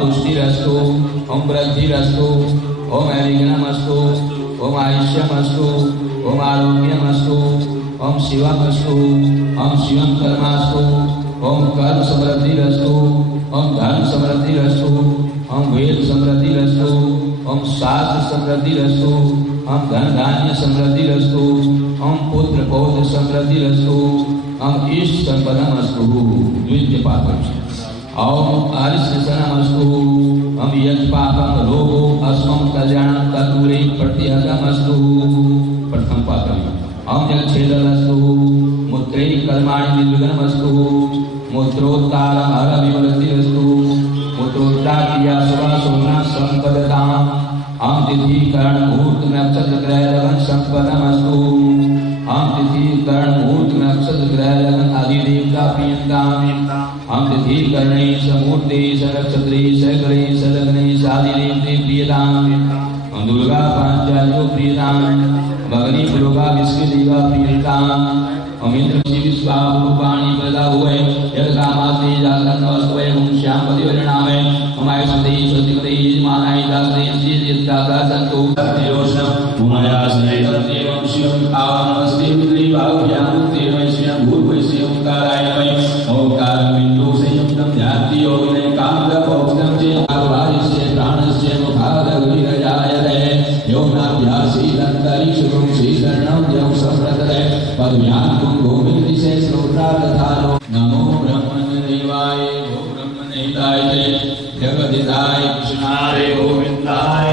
तुष्टिरस्तु ओम वृद्धिरस्तु ओम ऐर्घ्यमस्तु ओम आयुष्यमस्तु ओम आरोग्यमस्तु ओम शिवमस्तु ओम शिवम कर्मास्तु ओम कर्म समृद्धिरस्तु ओम धन समृद्धिरस्तु ओम वेद समृद्धिरस्तु ओम शास्त्र समृद्धिरस्तु ओम धन धान्य समृद्धिरस्तु ओम पुत्र पौत्र समृद्धिरस्तु ओम ईष्ट संपदमस्तु द्वितीय पापम ओम आरिष्टसनमस्तु ओम यत् पापम रोगो अस्मम कल्याणम तदूरे प्रतिहतमस्तु प्रथम पापम ओम जलच्छेदनस्तु मूत्रे कर्माणि निर्विघ्नमस्तु मूत्रोत्तारम हरविमलतिरस्तु मूत्रोत्ताक्रिया शुभाशोभना संपदताम् ओम तिथि करण मुहूर्त नक्षत्र ग्रह लगन संपन्नमस्तु ओम तिथि करण मुहूर्त नक्षत्र ग्रह लगन आदि देवता प्रियंताम् ओम तिथि करणे समूर्ते नक्षत्रे सगणे सलग्ने आदि देवते प्रियताम् ओम दुर्गा पांचाल्यो प्रियताम् भगनी दुर्गा विश्व देवा प्रियताम् ओम इंद्र विश्वारूपाणि प्रदाहुवे यदकामास्ते जातन्वस्त्वय ओम श्यामपति वर्णामे ओम आयुष्मते स्वस्तिपते मानाय दासे यद्दाता सन्तु सत्ययोषणं उमयास्ते तदेवं शिवं पावनमस्ते विद्रीभाव्यां देवैश्यं भूर्वैश्यं ओंकाराय नमः ओंकारं बिन्दु संयुक्तं ध्याति योगिने कामदपौष्टं च आवारिस्य प्राणस्य मुखादविरजायते योनाभ्यासीदन्तरिक्षं श्रीशरणं यं सम्प्रदते पद्म्यां भूमिर्दिशे श्रोत्रादधानो नमो ब्रह्मदेवाय गो ब्रह्मनेताय जगदिताय कृष्णाय गोविन्दाय